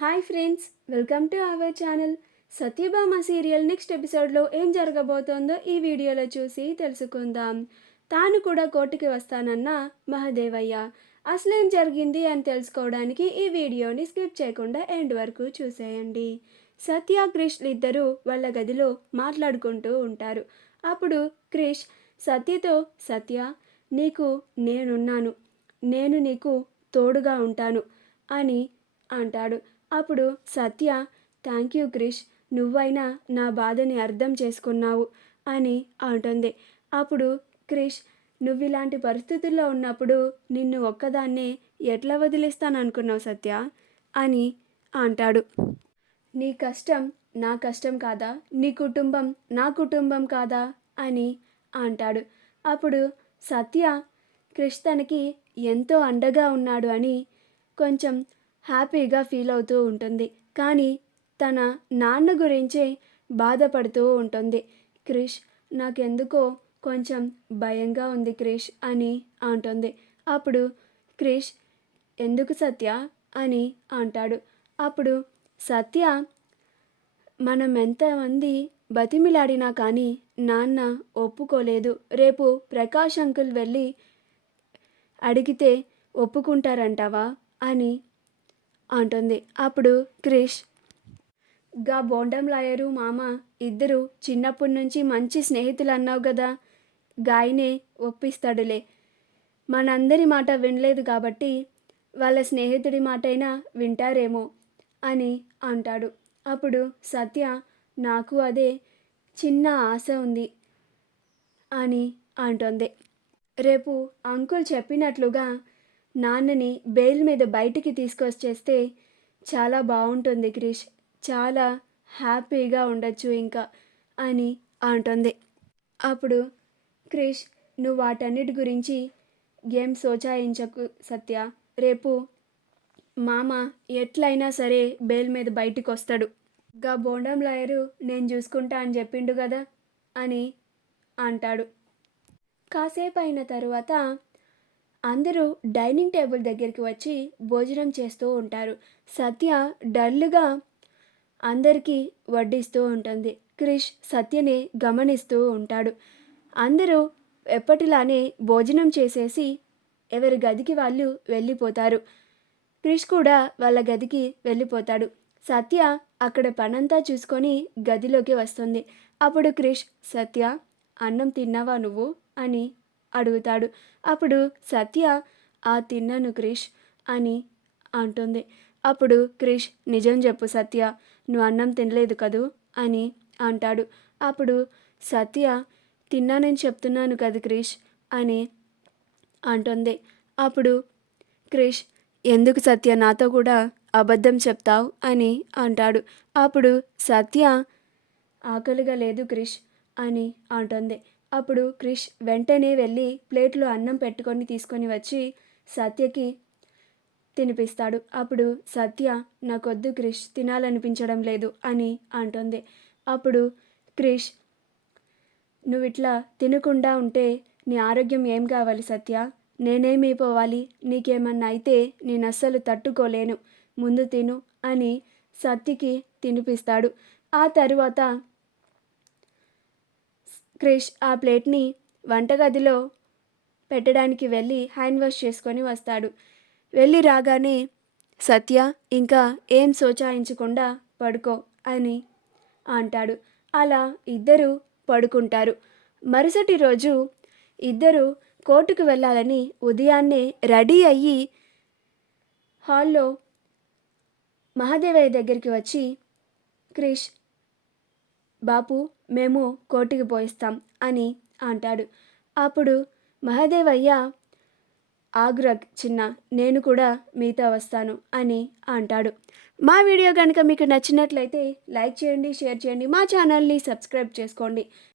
Hi friends, welcome to our channel. Satyabhama serial next ఎపిసోడ్లో ఏం జరగబోతోందో ఈ వీడియోలో చూసి తెలుసుకుందాం. తాను కూడా కోర్టుకి వస్తానన్న మహదేవయ్య అసలేం జరిగింది అని తెలుసుకోవడానికి ఈ వీడియోని స్కిప్ చేయకుండా ఎండ్ వరకు చూసేయండి. సత్య క్రిష్ ఇద్దరూ వాళ్ళ గదిలో మాట్లాడుకుంటూ ఉంటారు. అప్పుడు క్రిష్ సత్యతో, సత్య నీకు నేనున్నాను, నేను నీకు తోడుగా ఉంటాను అని అంటాడు. అప్పుడు సత్య థ్యాంక్ యూ క్రిష్, నువ్వైనా నా బాధని అర్థం చేసుకున్నావు అని అంటుంది. అప్పుడు క్రిష్ నువ్వు ఇలాంటి పరిస్థితుల్లో ఉన్నప్పుడు నిన్ను ఒక్కదాన్నే ఎట్లా వదిలేస్తాననుకున్నావు సత్య అని అంటాడు. నీ కష్టం నా కష్టం కాదా, నీ కుటుంబం నా కుటుంబం కాదా అని అంటాడు. అప్పుడు సత్య క్రిష్ తనకి ఎంతో అండగా ఉన్నాడు అని కొంచెం హ్యాపీగా ఫీల్ అవుతూ ఉంటుంది. కానీ తన నాన్న గురించే బాధపడుతూ ఉంటుంది. క్రిష్ నాకెందుకో కొంచెం భయంగా ఉంది క్రిష్ అని అంటుంది. అప్పుడు క్రిష్ ఎందుకు సత్య అని అంటాడు. అప్పుడు సత్య మనం ఎంతమంది బతిమిలాడినా కానీ నాన్న ఒప్పుకోలేదు. రేపు ప్రకాష్ అంకుల్ వెళ్ళి అడిగితే ఒప్పుకుంటారంటావా అని అంటుంది. అప్పుడు క్రిష్ గా బోండం లాయరు మామ ఇద్దరు చిన్నప్పటి నుంచి మంచి స్నేహితులు అన్నావు కదా, గాయనే ఒప్పిస్తాడులే, మనందరి మాట వినలేదు కాబట్టి వాళ్ళ స్నేహితుడి మాటైనా వింటారేమో అని అంటాడు. అప్పుడు సత్య నాకు అదే చిన్న ఆశ ఉంది అని అంటుంది. రేపు అంకుల్ చెప్పినట్లుగా నాన్నని బెయిల్ మీద బయటికి తీసుకొచ్చేస్తే చాలా బాగుంటుంది క్రిష్, చాలా హ్యాపీగా ఉండొచ్చు ఇంకా అని అంటుంది. అప్పుడు క్రిష్ నువ్వు వాటన్నిటి గురించి ఏం సోచాయించకు సత్య, రేపు మామ ఎట్లయినా సరే బెయిల్ మీద బయటికి వస్తాడు, గా బోండం లాయరు నేను చూసుకుంటా అని చెప్పిండు కదా అని అంటాడు. కాసేపు అయిన తరువాత అందరూ డైనింగ్ టేబుల్ దగ్గరికి వచ్చి భోజనం చేస్తూ ఉంటారు. సత్య డల్గా అందరికీ వడ్డిస్తూ ఉంటుంది. క్రిష్ సత్యని గమనిస్తూ ఉంటాడు. అందరూ ఎప్పటిలానే భోజనం చేసేసి ఎవరి గదికి వాళ్ళు వెళ్ళిపోతారు. క్రిష్ కూడా వాళ్ళ గదికి వెళ్ళిపోతాడు. సత్య అక్కడ పనంతా చూసుకొని గదిలోకి వస్తుంది. అప్పుడు క్రిష్ సత్య అన్నం తిన్నావా నువ్వు అని అడుగుతాడు. అప్పుడు సత్య తిన్నాను క్రిష్ అని అంటుంది. అప్పుడు క్రిష్ నిజం చెప్పు సత్య, నువ్వు అన్నం తినలేదు కదూ అని అంటాడు. అప్పుడు సత్య తిన్నానని చెప్తున్నాను కదా క్రిష్ అని అంటుంది. అప్పుడు క్రిష్ ఎందుకు సత్య నాతో కూడా అబద్ధం చెప్తావు అని అంటాడు. అప్పుడు సత్య ఆకలిగా లేదు క్రిష్ అని అంటుంది. అప్పుడు క్రిష్ వెంటనే వెళ్ళి ప్లేట్లో అన్నం పెట్టుకొని తీసుకొని వచ్చి సత్యకి తినిపిస్తాడు. అప్పుడు సత్య నాకొద్దు క్రిష్, తినాలనిపించడం లేదు అని అంటుంది. అప్పుడు క్రిష్ నువ్వు ఇట్లా తినకుండా ఉంటే నీ ఆరోగ్యం ఏం కావాలి సత్య, నేనేమైపోవాలి, నీకేమన్నా అయితే నేను అస్సలు తట్టుకోలేను, ముందు తిను అని సత్యకి తినిపిస్తాడు. ఆ తరువాత క్రిష్ ఆ ప్లేట్ని వంటగదిలో పెట్టడానికి వెళ్ళి హ్యాండ్ వాష్ చేసుకొని వస్తాడు. వెళ్ళి రాగానే సత్య ఇంకా ఏం సోచాయించకుండా పడుకో అని అంటాడు. అలా ఇద్దరు పడుకుంటారు. మరుసటి రోజు ఇద్దరు కోర్టుకు వెళ్ళాలని ఉదయాన్నే రెడీ అయ్యి హాల్లో మహాదేవయ్య దగ్గరికి వచ్చి క్రిష్ బాపు మేము కోర్టుకి పోయిస్తాం అని అంటాడు. అప్పుడు మహాదేవయ్య ఆగ్రా చిన్న, నేను కూడా మీతో వస్తాను అని అంటాడు. మా వీడియో కనుక మీకు నచ్చినట్లయితే లైక్ చేయండి, షేర్ చేయండి, మా ఛానల్ని సబ్స్క్రైబ్ చేసుకోండి.